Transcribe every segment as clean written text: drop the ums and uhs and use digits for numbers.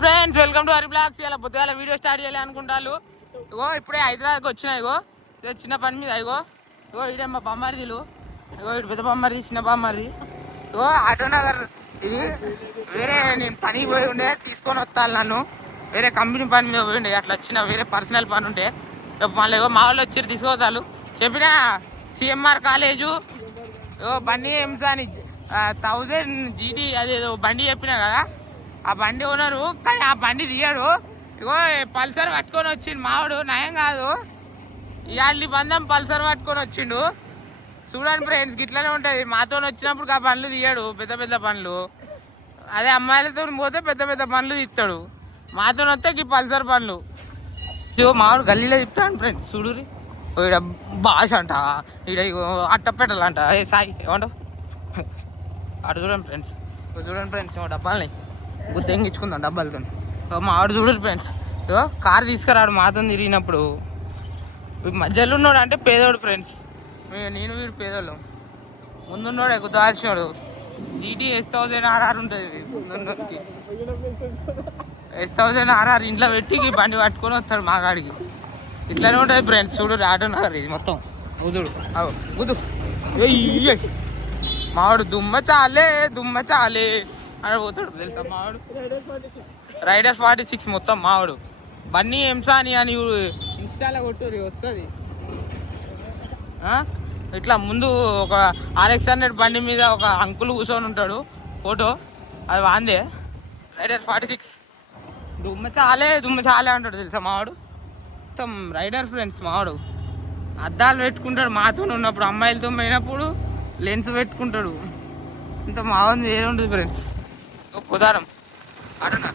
Friends welcome to Hari blogs. ఇలా పొద్దుగాల video start చేయాలి అనుకుంటారు. ఇగో ఇప్పుడే హైదరాబాద్కి వచ్చినాయి. ఇగో చిన్న పని మీద ఇగో ఇడే మా బొమ్మరిదిలు. ఇగో ఇటు పెద్ద బొమ్మరిది, చిన్న బొమ్మరిది. ఇగో ఆటోనగర్ ఇది వేరే నేను పనికి పోయి ఉండే తీసుకొని వస్తాను. నన్ను వేరే కంపెనీ పని మీద పోయి ఉండే, అట్లా వచ్చిన వేరే పర్సనల్ పని ఉంటే మళ్ళీ ఇగో మా వాళ్ళు వచ్చి తీసుకుపోతారు. చెప్పిన సిఎంఆర్ కాలేజు బండి ఎంసాని 1000 GT అదేదో బండి చెప్పినా కదా, ఆ బండి ఓనరు. కానీ ఆ బండి తీయడు. ఇగో పల్సర్ పట్టుకొని వచ్చిండు మావాడు. నయం కాదు, ఇవాళ బంధం పల్సర్ పట్టుకొని వచ్చిండు. చూడండి ఫ్రెండ్స్, గిట్లనే ఉంటుంది. మాతో వచ్చినప్పుడు ఆ పనులు తీయడు, పెద్ద పెద్ద పనులు. అదే అమ్మాయిలతో పోతే పెద్ద పెద్ద పనులు తీస్తాడు, మాతో వస్తే ఈ పల్సర్ పనులు. ఇగో మావాడు గల్లీలో చెప్తాను ఫ్రెండ్స్. చూడురి ఈడ భాష అంట, ఈడ అట్ట పెట్టాలంట. ఏ సాయి ఏమంటావు? అటు చూడండి ఫ్రెండ్స్, చూడండి ఫ్రెండ్స్, ఏమో డబ్బాలని బుద్ధి ఎంగించుకుందాం డబ్బాలతో. మా ఆవిడ చూడరు ఫ్రెండ్స్. ఇగో కారు తీసుకురాడు మాతో తిరిగినప్పుడు. మధ్యలో ఉన్నాడు అంటే పేదోడు ఫ్రెండ్స్. నేను వీడు పేదోళ్ళు. ముందున్నాడు ఎక్కువ దాల్చినాడు. జీటీ S1000RR ఉంటుంది ముందున్నోడికి. S1000RR ఇంట్లో పెట్టి బండి పట్టుకొని వస్తాడు మా కాడికి. ఇట్లానే ఉంటుంది ఫ్రెండ్స్. చూడు ఆటో నగర్ ఇది మొత్తం. గుదుడు గుదు మావాడు దుమ్మ చాలే అని పోతాడు తెలుసా మావాడు. రైడర్ 46 మొత్తం మావాడు. బన్నీ ఎంసాని అని ఇన్స్టాలో కొట్టుర్రి వస్తుంది. ఇట్లా ముందు ఒక RX100 బండి మీద ఒక అంకుల్ కూర్చొని ఉంటాడు, ఫోటో అది వాందే. రైడర్ 46 దుమ్మ చాలే అంటాడు తెలుసా మావాడు. మొత్తం రైడర్ ఫ్రెండ్స్ మావాడు. అద్దాలు పెట్టుకుంటాడు మాతో ఉన్నప్పుడు, అమ్మాయిలతో పోయినప్పుడు లెన్స్ పెట్టుకుంటాడు. ఇంత మావాది వేరే ఉంటుంది ఫ్రెండ్స్. పోదారం అటున్నా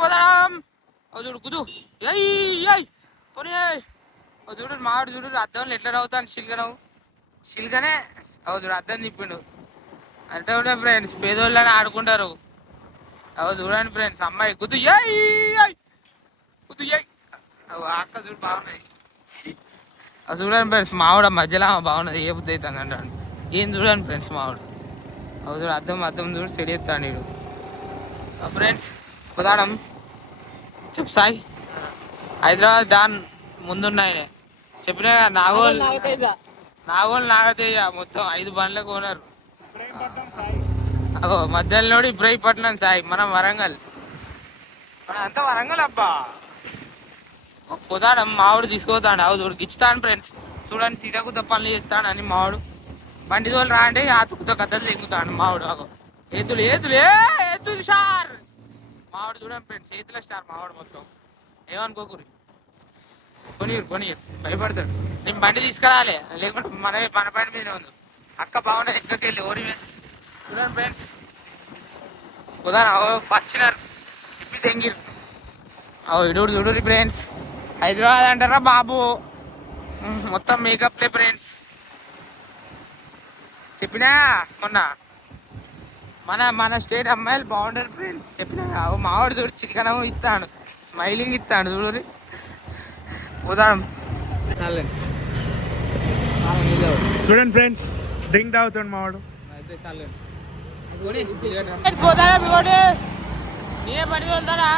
పోదారం. చూడు కుదు పోనీ. చూడు మావాడు చూడు అద్దంలో ఎట్లా నవ్వుతాను. శిల్గానే చూడు అద్దం తిప్పిండు. అంటే ఉండే ఫ్రెండ్స్, పేదోళ్ళని ఆడుకుంటారు. చూడండి ఫ్రెండ్స్, అమ్మాయి గుద్దు అక్క చూడు బాగున్నది. చూడండి ఫ్రెండ్స్, మావాడు మధ్యలో బాగున్నది. ఏ బుద్ధి అవుతుంది అంటాడు. ఏం చూడండి ఫ్రెండ్స్ మావాడు. చూడు అద్దం చూడు సెడి ఎత్తాడు వీడు. ఫ్రెండ్స్ కుదాడం చెప్పు సాయి. హైదరాబాద్ డాన్ ముందున్నాయనే చెప్పిన నాగోల్ నాగతేజ మొత్తం 5 బండ్లకు ఓనరు. మధ్యలోనోడు ఇబ్రహీపట్నం సాయి. మనం వరంగల్, అంతా వరంగల్ అబ్బా. కుదాడం మావాడు తీసుకుపోతాడు. చూడు ఇచ్చుతాను ఫ్రెండ్స్. చూడండి తిటకుత పనులు చేస్తాడు అని మావాడు. బండి తోలు రా అంటే ఆతుకుతో కథలు తెంగుతాడు మావాడు. ఏతులు స్టార్ మావాడు. చూడండి ఫ్రెండ్స్, చేతుల స్టార్ మావాడు మొత్తం. ఏమనుకోకూరి కొనియరు భయపడతాడు. నేను బండి తీసుకురాలే, లేకుంటే మన బండి మీదనే ఉంది. అక్క బాగున్నది ఎక్కకెళ్ళి ఓరి మీద. చూడండి ఫ్రెండ్స్, కుదారా ఫార్చునర్ ఇప్పి తెంగిరు. ఇడు చూడు ఫ్రెండ్స్, హైదరాబాద్ అంటారా బాబు. మొత్తం మేకప్లే ఫ్రెండ్స్. చెప్పినా మొన్న మన స్టేట్ అమ్మాయిలు బాగుంటారు ఫ్రెండ్స్. చెప్పినా మావాడు చూడు చికెన్ ఇస్తాడు, స్మైలింగ్ ఇస్తాడు. చూడు ఉదాహరణ చూడండి ఫ్రెండ్స్, డ్రింక్ తాగుతాడు మావాడు. నేనే పడి వెళ్తాడా.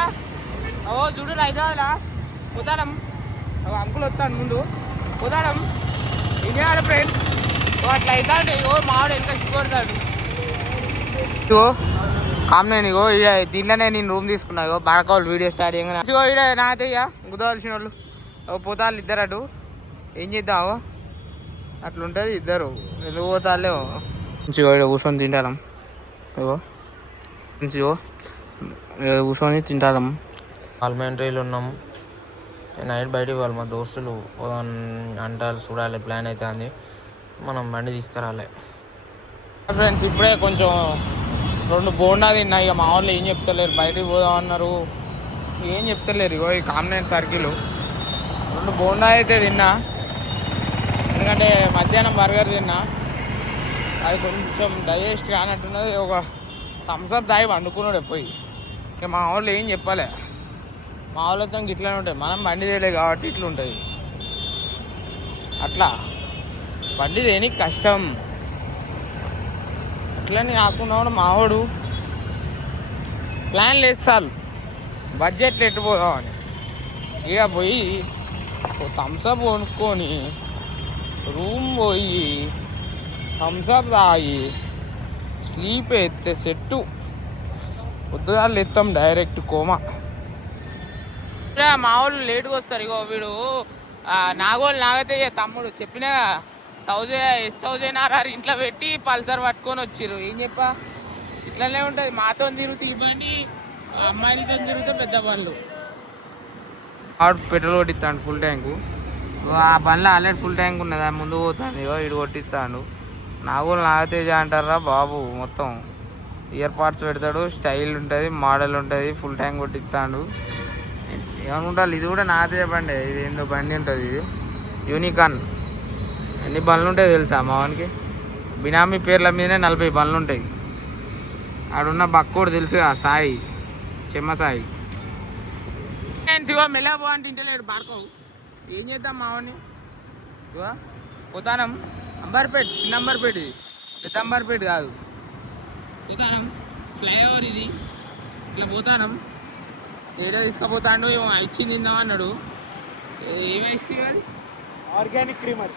చూడు హైదరాబాద్లా ఉదాహరణ అంకుల్ వస్తాడు ముందు. ఉదాహరణ ఏం చేయాలి ఫ్రెండ్స్, అట్లా అవుతాడు. మావాడు ఎంత ఇష్టపడతాడు. కామ్నేని దీంట్లోనే నేను రూమ్ తీసుకున్నా. బాడకావాలి వీడియో స్టార్ట్ చేయగానే నాకయ్యా గుదవలసిన వాళ్ళు పోతాళ్ళు ఇద్దరు. అటు ఏం చేద్దాము, అట్లుంటుంది ఇద్దరు. ఎందుకు పోతాలేమో మంచిగా కూర్చొని తింటాం. మంచిగా కూర్చొని తింటాం. పార్లమెంటరీలో ఉన్నాము. నైట్ బయటికి పోవాలి. మా దోస్తులు అంటారు, చూడాలి ప్లాన్ అయితే అంది. మనం బండి తీసుకురాలి ఫ్రెండ్స్. ఇప్పుడే కొంచెం 2 బోండా తిన్నా. ఇక మా వాళ్ళు ఏం చెప్తలేరు, బయటికి పోదాం అన్నారు. ఏం చెప్తలేరు. ఈ కామినేట్ సర్కిల్ 2 బోండా అయితే తిన్నా. ఎందుకంటే మధ్యాహ్నం బర్గర్ తిన్నా, అది కొంచెం డైజెస్ట్ కానట్టున్నది. ఒక థమ్స్అప్ తాగి వండుకున్నాడు పోయి. ఇక మా వాళ్ళు ఏం చెప్పలే. మా వాళ్ళతో ఇట్లానే ఉంటాయి. మనం బండి తేలే కాబట్టి ఇట్లా ఉంటుంది. అట్లా బండి దేనికి కష్టం. అట్లని కాకుండా మావాడు ప్లాన్లు వేస్తారు బడ్జెట్లు ఎట్టుపోదామని. ఇక పోయి థమ్స్అప్ కొనుక్కొని రూమ్ పోయి థమ్స్అప్ తాగి స్లీప్ ఎత్తే సెట్టు. పొద్దుగాలు ఎత్తాం డైరెక్ట్ కోమా. మా వాళ్ళు లేట్గా వస్తారు. ఇగో వీడు నాగోళ్ళు నాగైతే తమ్ముడు చెప్పినా 1000 ఆర్ఆర్ ఇంట్లో పెట్టి పల్సర్ పట్టుకొని వచ్చిర్రు. ఏం చెప్పా ఇట్లనే ఉంటుంది. మాతో తిరుగుతూ ఇవ్వండి, అమ్మాయిలతో తిరుగుతే పెద్ద బండ్లు. పెట్రోల్ కొట్టిస్తాడు ఫుల్ ట్యాంకు. ఆ బండ్లో ఆల్రెడీ ఫుల్ ట్యాంక్ ఉన్నది, ముందు పోతుంది. ఇగో ఇటు కొట్టిస్తాడు. నాగోళ్ళు నాగతేజ అంటారా బాబు. మొత్తం ఇయర్ పాడ్స్ పెడతాడు, స్టైల్ ఉంటుంది, మోడల్ ఉంటుంది, ఫుల్ ట్యాంక్ కొట్టిస్తాడు. ఏమనుకుంటారు ఇది కూడా నాగతేజ బండి. ఇది ఏందో బండి ఉంటుంది, ఇది యూనికాన్. ఎన్ని బండ్లు ఉంటాయి తెలుసా మా వానికి? బినామీ పేర్ల మీదనే 40 బండ్లు ఉంటాయి. ఆడున్న బక్కోడు తెలుసుగా, సాయి, చెమ్మ సాయి. ఇగో మెల్ల పో అంటే ఇంటలేడు బార్కోవు. ఏం చేద్దాం మావాడిని. ఇగో పోతానం అంబర్పేట, చిన్న అంబర్పేట, ఇది పెద్ద అంబర్పేట కాదు. పోతానం ఫ్లైఓవర్ ఇది. ఇట్లా పోతానం. ఏదో తీసుకుపోతాడు, ఇచ్చింది తిందాం అన్నాడు. ఏమి ఇస్తే అది ఆర్గానిక్ క్రీమర్.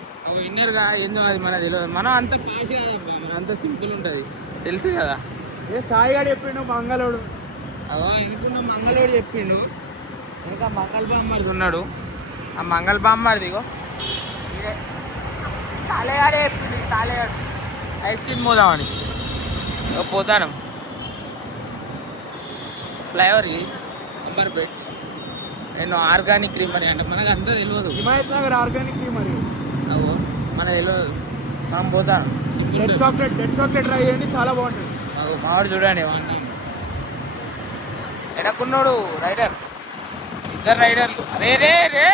ఇన్నర్గా ఏందో అది మన తెలియదు. మనం అంత పాస్ కదా, అంత సింపుల్ ఉంటుంది తెలుసు కదా. ఏ సాయిగాడు చెప్పిండు మంగళోడు. ఎందుకున్న మంగళోడు చెప్పిండు. ఇంకా మంగళ బామ్మడిది ఉన్నాడు. ఆ మంగళ బామ్మడిది ఇగో సాలేగాడే చెప్పిండు. సాలేగాడు ఐస్ క్రీమ్ పోదామని పోతాను ఫ్లైఓవర్కి అంబర్పేట్. నేను ఆర్గానిక్ క్రీమర్ అంటే మనకు అంతా తెలియదు. హిమాయత్ నగర్ ఆర్గానిక్ క్రీమర్ అవు మనకు తెలియదు. మనం పోతాను. డెడ్ చాక్లెట్ ట్రై చేయండి, చాలా బాగుంటుంది. మావాడు చూడండి వాడిని ఎడకున్నాడు రైడర్. 2 రైడర్లు. అరే రే రే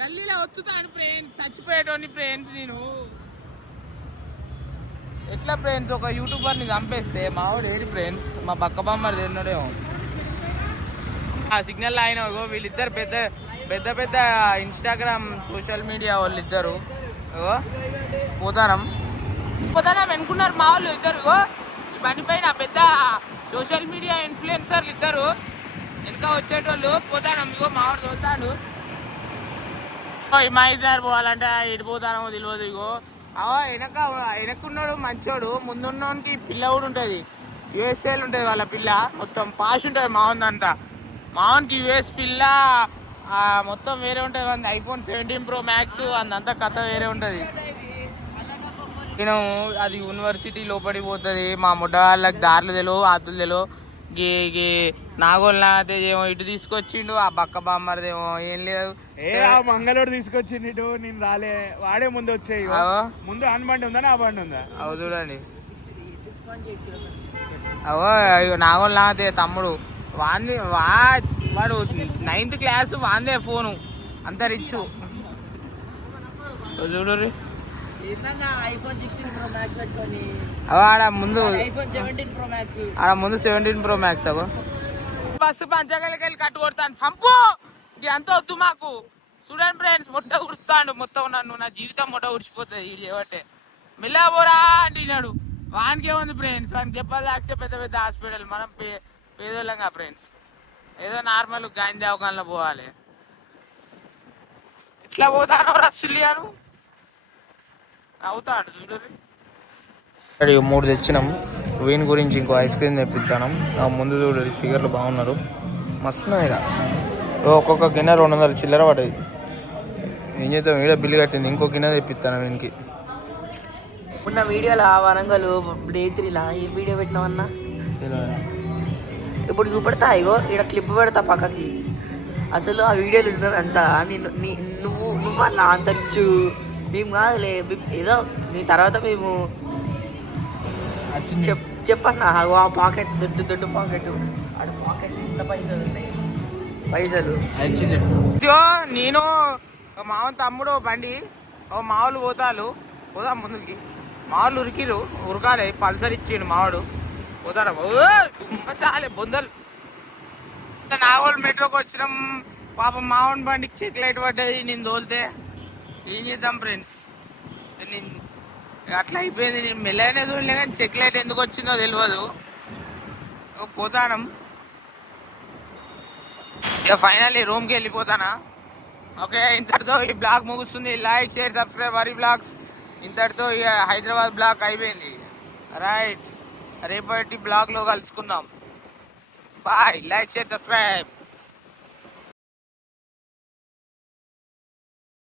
గల్లీలో వచ్చుతాను ఫ్రెండ్స్, చచ్చిపోయేటోని ఫ్రెండ్స్. నేను ఎట్లా ఫ్రెండ్స్ ఒక యూట్యూబర్ని చంపేస్తే మావాడు ఏది ఫ్రెండ్స్. మా పక్క బొమ్మది తిన్నాడేమో. ఆ సిగ్నల్ ఆయన ఇగో వీళ్ళిద్దరు పెద్ద పెద్ద పెద్ద ఇన్స్టాగ్రామ్ సోషల్ మీడియా వాళ్ళు ఇద్దరు. ఇగో పోతానం అనుకున్నారు మా వాళ్ళు ఇద్దరు. ఇగో ఈ బండి పైన పెద్ద సోషల్ మీడియా ఇన్ఫ్లుయెన్సర్లు ఇద్దరు వెనక వచ్చేటోళ్ళు. పోతాను ఇగో మావాడు తోలుతాడు. మా ఇద్దరు పోవాలంటే ఇటు పోతానో తెలియదు. ఇగో వెనక్కున్నాడు మంచోడు, ముందున్నోనికి పిల్ల కూడా ఉంటుంది. యూఎస్ఏలు ఉంటుంది వాళ్ళ పిల్ల, మొత్తం పాష్ ఉంటుంది మావందంతా. మావన్కి యూఎస్ పిల్ల మొత్తం వేరే ఉంటుంది. అంది iPhone 17 Pro Max అందంతా కథ వేరే ఉంటుంది. నేను అది యూనివర్సిటీ లోపలికి పోతుంది. మా ముడ్డ వాళ్ళకి దారులు తెలియవు, ఆతులు తెలియవు. గీ నాగోళ్ళ ఏమో ఇటు తీసుకొచ్చిండు, ఆ బక్క బామ్మర్దేమో ఏం లేదు. ఆ మంగళోడు తీసుకొచ్చిండు ఇటు. నేను రాలే, వాడే ముందు వచ్చాయి. ముందు ఆ బండి ఉందా, ఆ బండి ఉందా? అవు చూడండి. అవో నాగోళ్ళ తమ్ముడు వాడు 9th క్లాస్ వాందే ఫోను, అంత రిచ్. చూడు ఆడ ముందు 17 Pro Max. అవో బస్సు పంచగలికెళ్ళి కట్టు కొడతాను చంపు. ఇది అంత వద్దు మాకు. చూడండి ఫ్రెండ్స్, మొట్ట ఉడుతాడు మొత్తం. నన్ను నా జీవితం మొట్ట ఉడిచిపోతుంది ఇది చేయబట్టే. మెల్ల పోరా అంటున్నాడు. వానికే ఉంది ఫ్రెండ్స్, వానికి దెబ్బలు తాకితే పెద్ద పెద్ద హాస్పిటల్. మనం పేదోళ్ళంగా ఫ్రెండ్స్, ఏదో నార్మల్ గాంధీ అవగాహనలో పోవాలి. ఇట్లా పోతాను రస్సులియాను అవుతాడు చూడు. 3 తెచ్చినాం. వీని గురించి ఇంకో ఐస్ క్రీమ్ తెప్పిస్తాను. ముందు చూడు ఫిగర్లు బాగున్నారు, మస్తున్నాయి. ఒక్కొక్క గిన్నె 200 చిల్లర పడ్డది. ఏం చేద్దాం, వీడియో బిల్లు కట్టింది. ఇంకో గిన్నె తెప్పిస్తాను వీనికి. ఉన్న వీడియోలో వరంగల్ డే 3లా ఏ వీడియో పెట్టినావన్నా ఇప్పుడు చూపెడతా. ఇగో ఇక్కడ క్లిప్ పెడతా పక్కకి. అసలు ఆ వీడియోలు ఉన్నారంతా నువ్వు అట్లా అంతచ్చు మేము కాదులే. ఏదో నీ తర్వాత మేము చెప్పన్నా. ఆ పాకెట్ దొడ్డు పాకెట్, ఆడ పాకెట్ ఎంత పైసలు ఉన్నాయి, పైసలు. నేను మామూలు తమ్ముడు బండి మామూలు పోదాం ముందుకి. మామూలు ఉరకాలి. పల్సర్ ఇచ్చిండు మావాడు. పోతాడు చాలే బొందలు. నాగోళ్ళు మెట్రోకి వచ్చినాం. పాపం మావన్ బండికి చెక్ లైట్ పడ్డది. నేను తోలితే ఏం చేద్దాం ఫ్రెండ్స్, నేను అట్లా అయిపోయింది. నేను మెల్లగానే తోలినా కానీ చెక్ లైట్ ఎందుకు వచ్చిందో తెలియదు. పోతానం ఇక ఫైనల్లీ రూమ్కి వెళ్ళిపోతానా. ఓకే, ఇంతటితో ఈ బ్లాగ్ ముగుస్తుంది. Like, share, subscribe Hari blogs. ఇంతటితో ఇక హైదరాబాద్ బ్లాగ్ అయిపోయింది. రైట్, రేపటి బ్లాగ్లో కలుసుకుందాం. బాయ్. Like, share, subscribe.